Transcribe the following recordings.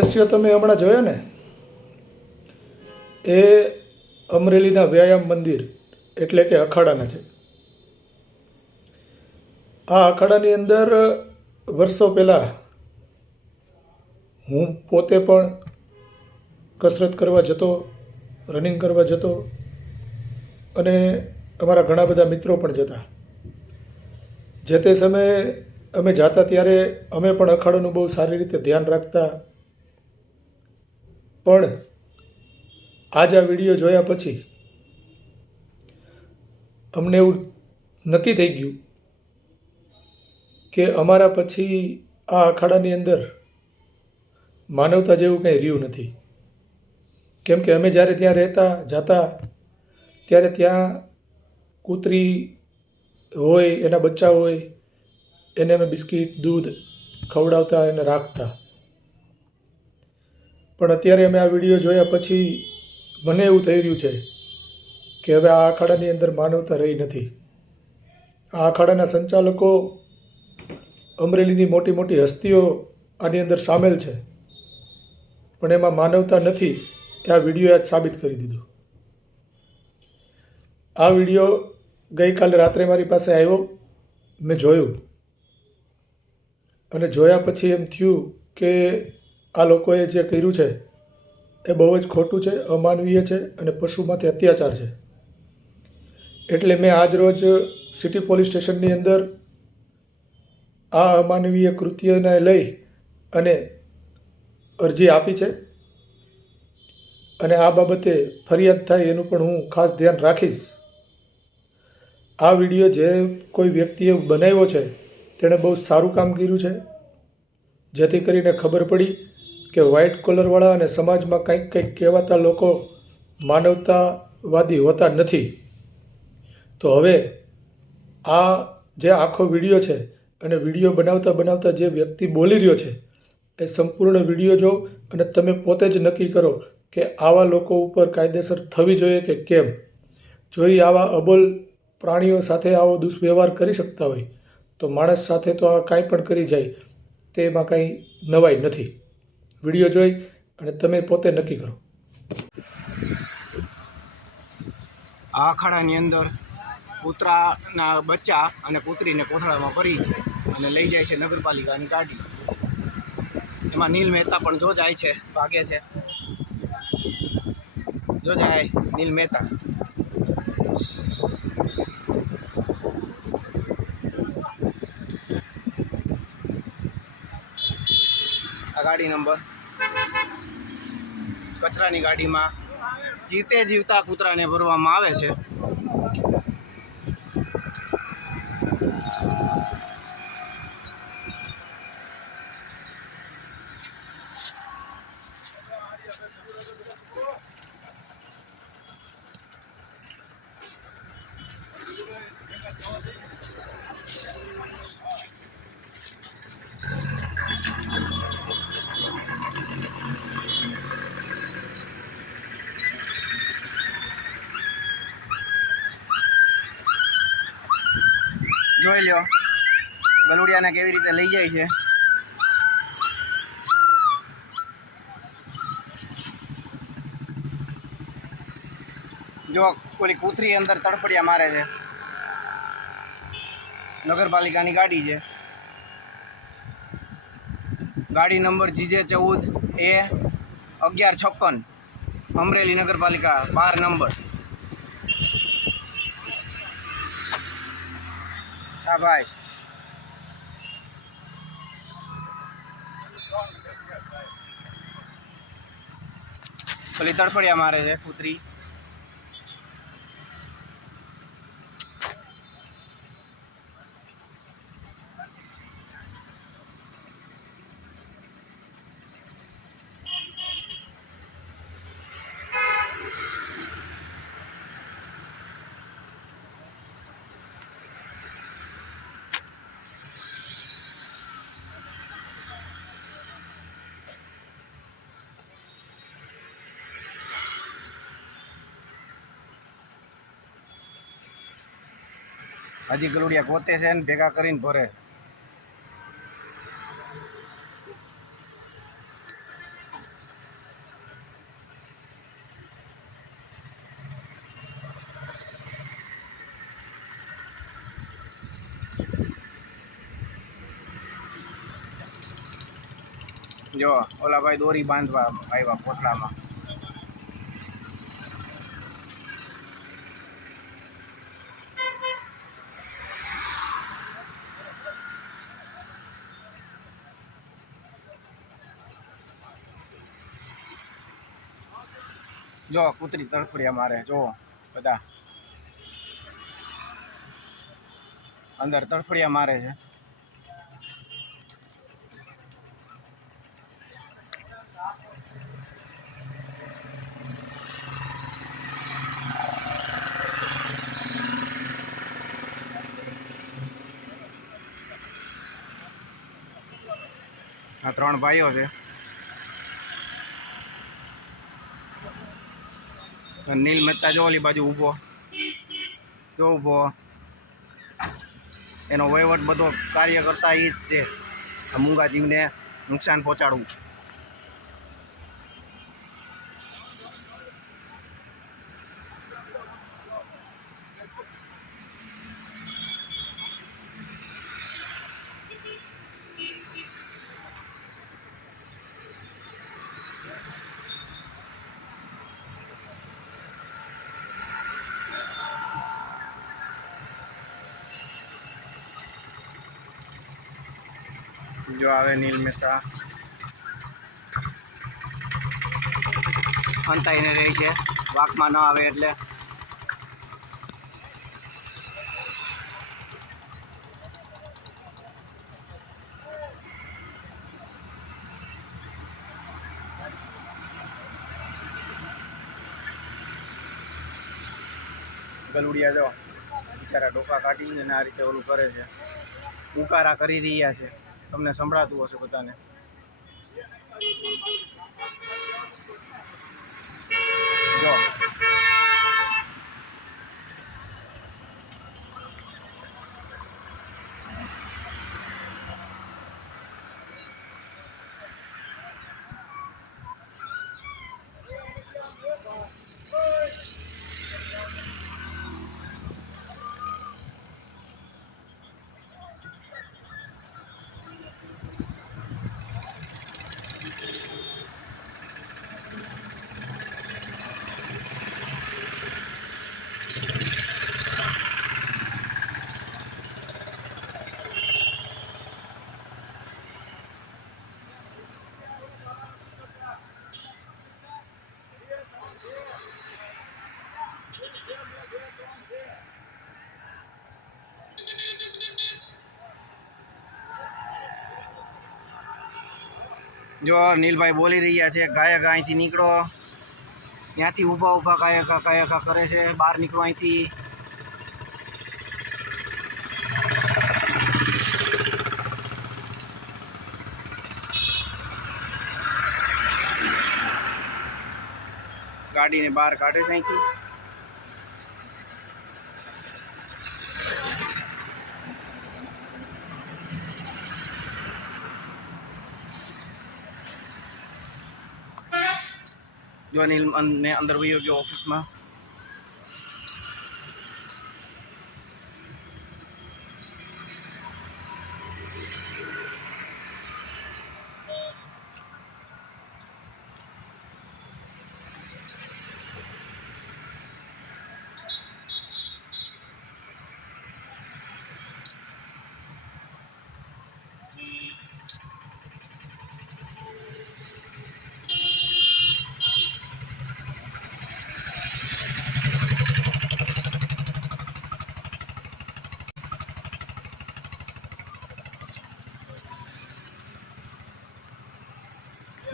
દ્રશ્ય તમે હમણાં જોયા ને? એ અમરેલીના વ્યાયામ મંદિર, એટલે કે અખાડાના છે. આ અખાડાની અંદર વર્ષો પહેલાં હું પોતે પણ કસરત કરવા જતો, રનિંગ કરવા જતો અને અમારા ઘણા બધા મિત્રો પણ જતા. જે તે સમયે અમે જાતા ત્યારે અમે પણ અખાડાનું બહુ સારી રીતે ધ્યાન રાખતા પણ આજ આ વીડિયો જોયા પછી અમને એવું નક્કી થઈ ગયું કે અમારા પછી આ અખાડાની અંદર માનવતા જેવું કંઈ રહ્યું નથી. કેમ કે અમે જ્યારે ત્યાં રહેતા, જાતા, ત્યારે ત્યાં કૂતરી હોય, એના બચ્ચા હોય, એને અમે બિસ્કિટ, દૂધ ખવડાવતા એને રાખતા. પણ અત્યારે અમે આ વીડિયો જોયા પછી મને એવું થઈ રહ્યું છે કે હવે આ અખાડાની અંદર માનવતા રહી નથી. આ અખાડાના સંચાલકો અમરેલીની મોટી મોટી હસ્તીઓ આની અંદર સામેલ છે. પણ એમાં માનવતા નથી એ આ વીડિયો આજ સાબિત કરી દીધું. આ વીડિયો ગઈકાલે રાત્રે મારી પાસે આવ્યો, મેં જોયું. અને જોયા પછી એમ થયું કે આ લોકોએ જે કર્યું છે, એ બહુ જ ખોટું છે, અમાનવીય છે અને પશુમાંથી અત્યાચાર છે. એટલે મેં આજ રોજ સિટી પોલીસ સ્ટેશનની અંદર આ અમાનવીય કૃત્યને લઈ અને અરજી આપી છે. અને આ બાબતે ફરિયાદ થાય એનું પણ હું ખાસ ધ્યાન રાખીશ. આ વીડિયો જે કોઈ વ્યક્તિએ બનાવ્યો છે, તેણે બહુ સારું કામ કર્યું છે. જેથી કરીને ખબર પડી કે વ્હાઇટ કોલરવાળા અને સમાજમાં કંઈક કંઈક કહેવાતા લોકો માનવતાવાદી હોતા નથી. તો હવે આ જે આખો વીડિયો છે અને વીડિયો બનાવતા બનાવતા જે વ્યક્તિ બોલી રહ્યો છે, એ સંપૂર્ણ વીડિયો જો અને તમે પોતે જ નક્કી કરો કે આવા લોકો ઉપર કાયદેસર થવી જોઈએ કે કેમ? જો એ આવા અબોલ પ્રાણીઓ સાથે આવો દુષ્વ્યવહાર કરી શકતા હોય, તો માણસ સાથે તો આ કાંઈ પણ કરી જાય, તેમાં કાંઈ નવાઈ નથી. વીડિયો જોઈ અને તમે પોતે નક્કી કરો. આ અખાડાની અંદર કૂતરાના બચ્ચા અને કૂતરીને કોથળામાં ભરી અને લઈ જાય છે નગરપાલિકાની ગાડી. એમાં નીલ મહેતા પણ જો જાય છે, ભાગે છે. જો જાય નીલ મહેતા આ ગાડી નંબર. કચરાની ગાડીમાં જીતે જીવતા કૂતરાને ભરવામાં આવે છે. જોઈ લો ગલુડિયાને કેવી રીતે લઈ જાય છે. જો ઓલી કૂતરી અંદર તડફડિયા મારે છે. નગરપાલિકાની ગાડી છે. ગાડી નંબર જીજે ચૌદ એ અગિયાર છપ્પન. અમરેલી નગરપાલિકા બાર નંબર. ભાઈ. પેલી તડફડિયા મારે છે કૂતરી. હજી ગલુડિયા ગોતે છે ને ભેગા કરીને ભરે. જો ઓલા ભાઈ દોરી બાંધવા આવ્યા પોટલામાં. જો કૂતરી તડફડિયા મારે જો બધા. અંદર તડફડિયા મારે છે. આ ત્રણ ભાઈઓ છે. તો નીલ મહેતા જો ઓલી બાજુ ઊભો. જો ઊભો. એનો વહીવટ બધો કાર્ય કરતા એ જ છે. મૂંગા જીવને નુકસાન પહોંચાડવું. જો આવે નીલ મહેતા. અંતાઈને રહે છે. વાકમાં ન આવે એટલે. ગલુડિયા જો બિચારા ડોકા કાઢીને આ રીતે ઓલું કરે છે. ઉકારા કરી રહ્યા છે. તમને સંભળાતું હશે બધાને જો જો નીલભાઈ બોલી રહ્યા છે ગાયક અહીંથી નીકળો. ત્યાંથી ઊભા ઊભા કાયકા કાયકા કરે છે, બહાર નીકળો અહીંથી. ગાડીને બહાર કાઢે છે અહીંથી. જો અનિલ મેં અંદર વયો ગયો ઓફિસમાં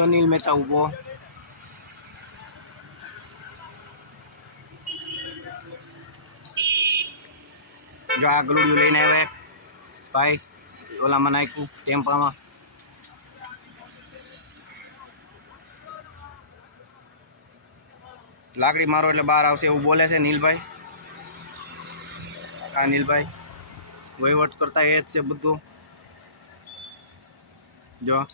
જો અનિલ મહેતા ઊભો જો આ ગલુડિયું લઈને આવ્યા એક ભાઈ ઓલામાં નાખ્યું ટેમ્પામાં લાકડી મારો એટલે બહાર આવશે એવું બોલે છે નીલભાઈ આ નીલભાઈ વહીવટ કરતા એ જ છે બધું જો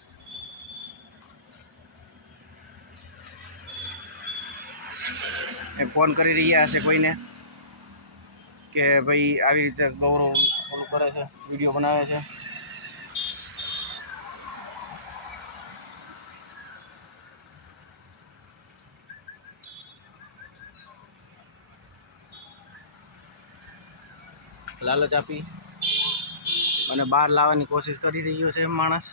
ફોન કરી રહ્યા હશે કોઈને કે ભાઈ આવી રીતે ગૌરવ ફોલું કરે છે, વીડિયો બનાવે છે. લાલચ આપી. અને બહાર લાવવાની કોશિશ કરી રહ્યો છે માણસ.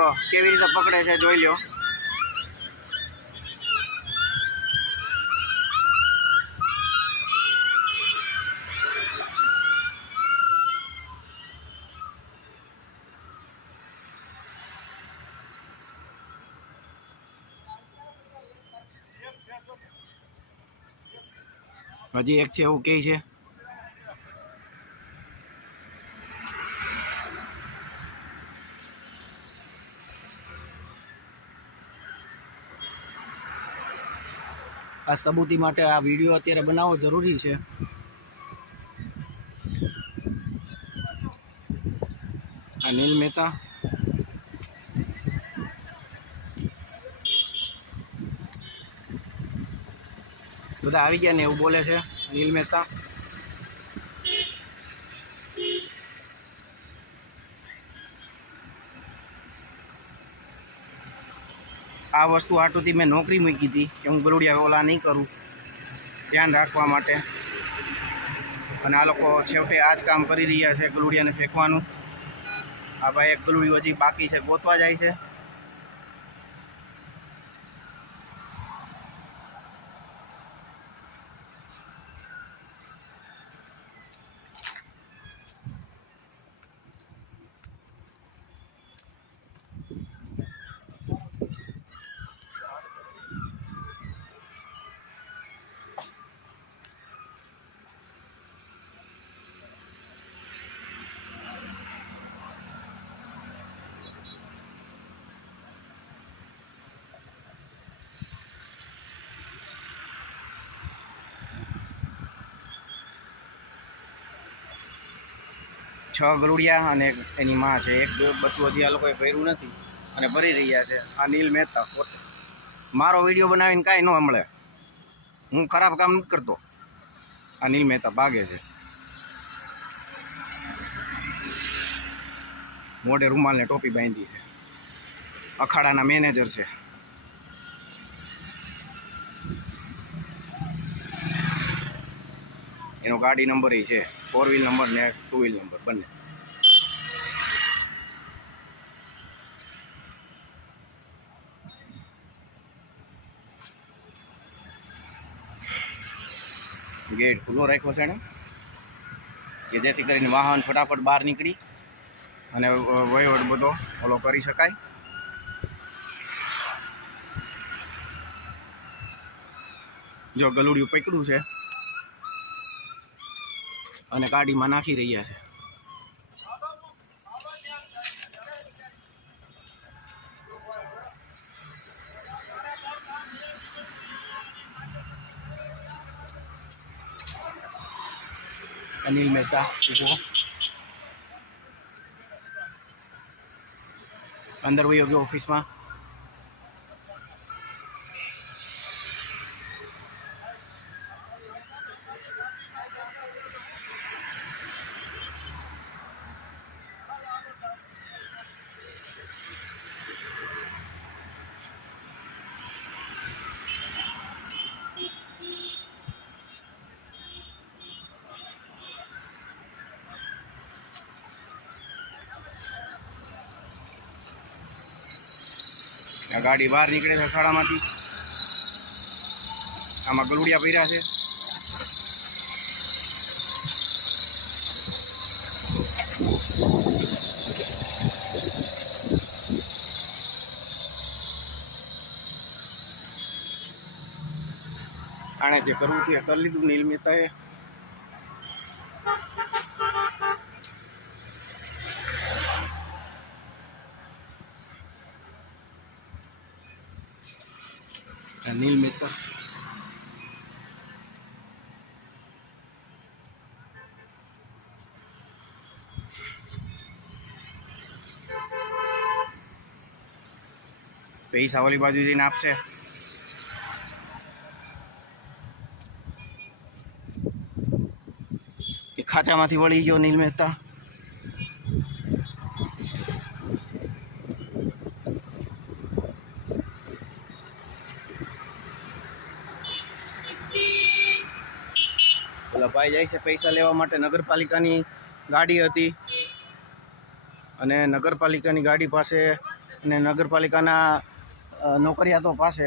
જો કેવી રીતે પકડે છે જોઈ લ્યો. હજી એક છે એવું કહે છે. આ સબૂતી માટે આ વીડિયો અત્યારે બનાવવો જરૂરી છે. અનિલ મહેતા. બધા આવી ગયા ને એવું બોલે છે અનિલ મહેતા. આ વસ્તુ આટોથી મેં નોકરી મૂકી હતી કે હું ગરુડિયા ઓલા નહીં કરું. ધ્યાન રાખવા માટે. અને આ લોકો છેવટે આ જ કામ કરી રહ્યા છે ગલુડિયાને ફેંકવાનું. આ ભાઈ એક ગલુડિયું હજી બાકી છે, ગોતવા જાય છે. છ ગલુડિયા અને એની માં છે. એક બચ્ચું હજી આ લોકોએ ભર્યું નથી અને ભરી રહ્યા છે. આ નીલ મહેતા પોતે મારો વીડિયો બનાવીને કાંઈ ન મળે હું ખરાબ કામ નથી કરતો. આ નીલ મહેતા ભાગે છે. મોઢે રૂમાલને ટોપી બાંધી છે. અખાડાના મેનેજર છે. એનો ગાડી નંબર એ છે. ફોર વ્હીલ નંબર ને ટુ વ્હીલ નંબર બંને. ગેટ ખુલ્લો રાખ્યો છે એણે કે જેથી કરીને વાહન ફટાફટ બહાર નીકળી અને વહીવટ બધો ઓલો કરી શકાય. જો ગલુડિયું પકડ્યું છે અને ગાડીમાં નાખી રહ્યા છે. અનિલ મહેતા ઊભો. અંદર વયો ગયો ઓફિસમાં. ગાડી બહાર નીકળે છે શાળામાંથી. આમાં ગલુડિયા પહેર્યા છે. આણે જે કરવું એ કરી લીધું નીલ અનિલ મહેતા તો એ બાજુ જઈને આપશે. ખાચામાંથી વળી ગયો નીલ મહેતા. ભાઈ જાય છે પૈસા લેવા માટે. નગરપાલિકાની ગાડી હતી અને નગરપાલિકાની ગાડી પાસે અને નગરપાલિકાના નોકરિયાતો પાસે.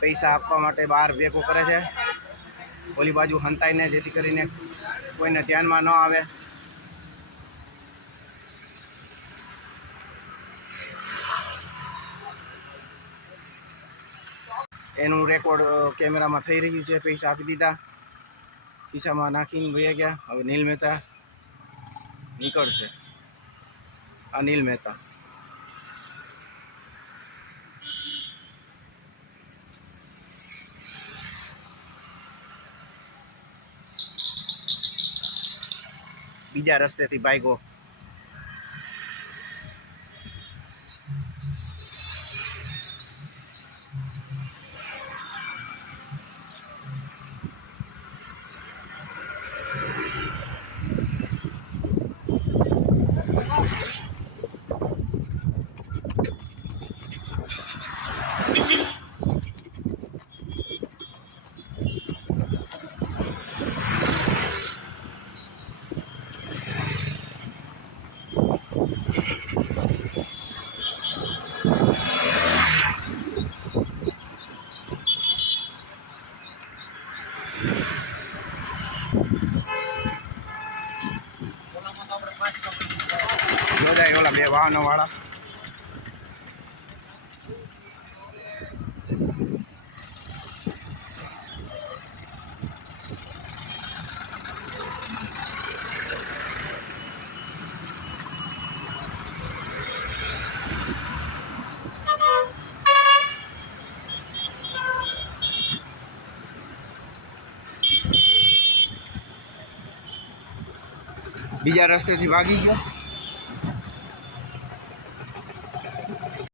પૈસા આપવા માટે બહાર ભેગો કરે છે. ઓલી બાજુ હંતાઈને જેથી કરીને કોઈને ધ્યાનમાં ન આવે. એનું રેકોર્ડ કેમેરામાં થઈ રહ્યું છે, પૈસા આપી દીધા. ખિસ્સામાં નાખીને વહી ગયા. હવે નીલ મહેતા નીકળશે. આ નીલ મહેતા. બીજા રસ્તેથી ભાગ્યો. જોડાય ઓલા બે વાહનો વાળા બીજા રસ્તેથી ભાગી ગયો.